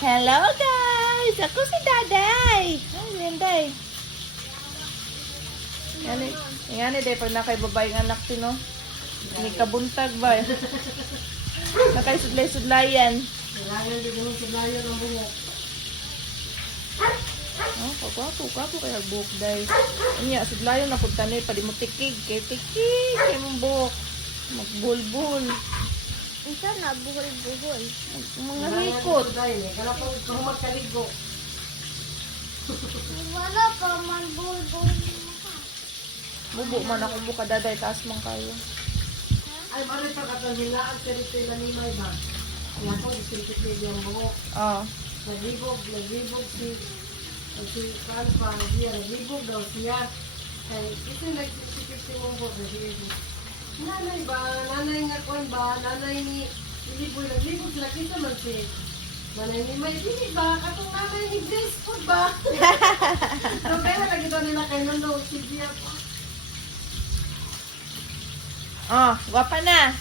Hello guys! Ako si Daday! Ay, Daday. Yan day pag nakay babae ng anak sino. May kabuntag ba? Nakay sudlay-sudlayan. Kailangan din naman sudlayan ang buhok. Oh, kapo kaya buhok day. Anya, sudlayan na punta ni padi mo tikig. Kay tikig, kay mong buhok. Magbulbul. Isa na buhol-buhol. Mga hikot. Kaya pag kahumag kaligo. Wala pa man buhol-buhol. Bubo man ako buka Daday, taas man kayo. Ay, maray pa katanghilaan sa rito yung nanimay ba? Kaya po, isikipid yung buhok. Oh. Naglibog si Kalpa, naglibog daw siya. Ay, ito nagsisikip si Munggo, naglibog. Nanay ba? Nanay nga kuwan ba? Nanay ni Iliboy, naglibog sila. Kita man si nanay ni May. Dili ba? Katong nanay ni Grace Food ba? So, kaya lagi daw nila kay Nono, si Gia pa. Oh, gwapa na.